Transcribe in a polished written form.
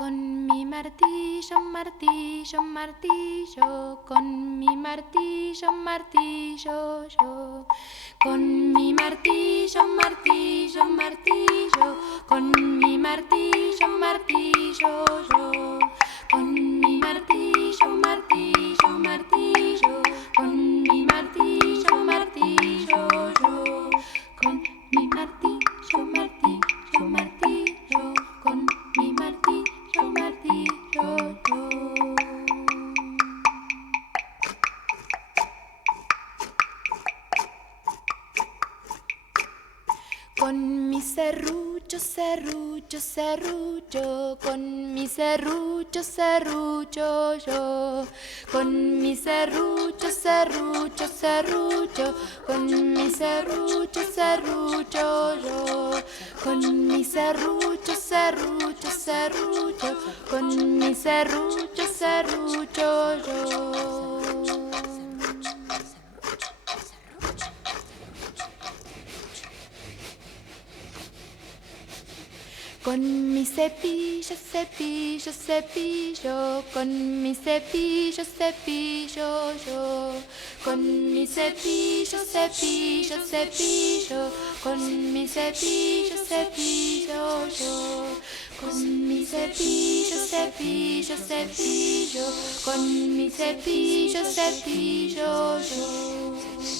Con mi martillo, martillo, martillo, con mi martillo, martillo yo. Con mi martillo, martillo, martillo, con mi martillo, martillo yo. Con mi martillo, martillo, martillo, con mi martillo, martillo yo. Con mi martillo, martillo, martillo, con mi martillo, martillo yo. Con mi serrucho, serrucho, serrucho, con mi serrucho, serrucho yo. Con mi serrucho, serrucho, serrucho, con mi serrucho, serrucho yo. Con mi serrucho, serrucho, serrucho, con mi serrucho, serrucho yo. Con mi cepillo, cepillo, cepillo, con mi cepillo, cepillo yo. Con mi cepillo, cepillo, cepillo, con mi cepillo, cepillo yo. Con mi cepillo, cepillo, cepillo, con mi cepillo, cepillo yo.